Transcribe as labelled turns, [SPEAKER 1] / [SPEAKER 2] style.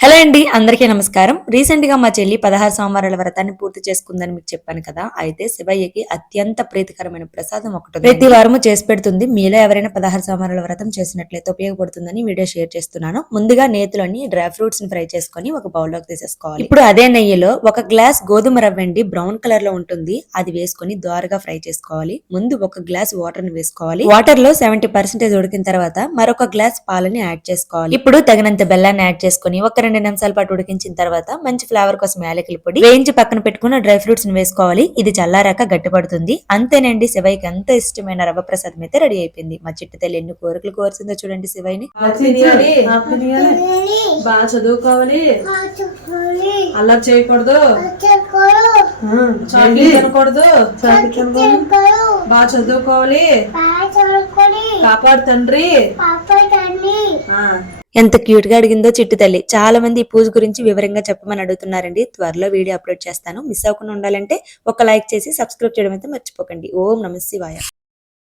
[SPEAKER 1] Hello అండి అందరికీ నమస్కారం. రీసెంట్గా మా చెల్లి పదహారు సోమవారాల వ్రతాన్ని పూర్తి చేసుకుందని మీకు చెప్పాను కదా అయితే శివయ్యకి అత్యంత ప్రీతికరమైన ప్రసాదం ఒకటి ప్రతి వారము చేసి పెడుతుంది. మీలో ఎవరైనా పదహారు సోమవారాల వ్రతం చేసినట్లయితే ఉపయోగపడుతుందని వీడియో షేర్ చేస్తున్నాను. ముందుగా నేతులని డ్రై ఫ్రూట్స్ని ఫ్రై చేసుకొని ఒక బౌల్లోకి తీసేసుకోవాలి. ఇప్పుడు అదే నెయ్యిలో ఒక గ్లాస్ గోధుమ రవ్వ అండి బ్రౌన్ కలర్లో ఉంటుంది. అది వేసుకొని దోరగా ఫ్రై చేసుకోవాలి. ముందు ఒక గ్లాస్ వాటర్ని వేసుకోవాలి. వాటర్లో సెవెంటీ పర్సెంటేజ్ ఉడికిన తర్వాత మరొక గ్లాస్ పాలని యాడ్ చేసుకోవాలి. ఇప్పుడు తగినంత బెల్లాన్ని యాడ్ చేసుకొని ఒక రెండు నిమిషాల పాటు ఉడికించిన తర్వాత మంచి ఫ్లేవర్ కోసం యాలకుల పొడి వేయించి పక్కన పెట్టుకున్న డ్రై ఫ్రూట్స్ని వేసుకోవాలి. ఇది చల్లారాక గట్టిపడుతుంది. అంతేనండి శివయ్యకి ఎంత ఇష్టమైన రవ్వ ప్రసాదం అయితే రెడీ అయిపోయింది. మా చిట్టు తల్లి ఎన్ని కోరికలు కోరుతుందో చూడండి శివయ్యని.
[SPEAKER 2] బాగా చదువుకోవాలి. అల్లరి చేయకూడదు. తినకూడదు. బాగా చదువుకోవాలి. కాపాడు తండ్రి. ఆ.
[SPEAKER 1] ఎంత క్యూట్గా అడిగిందో చిట్టు తల్లి. చాలా మంది ఈ పూజ గురించి వివరంగా చెప్పమని అడుగుతున్నారండి. త్వరలో వీడియో అప్లోడ్ చేస్తాను. మిస్ అవ్వకుండా ఉండాలంటే ఒక లైక్ చేసి సబ్స్క్రైబ్ చేయడం అయితే మర్చిపోకండి. ఓం నమ శివాయ.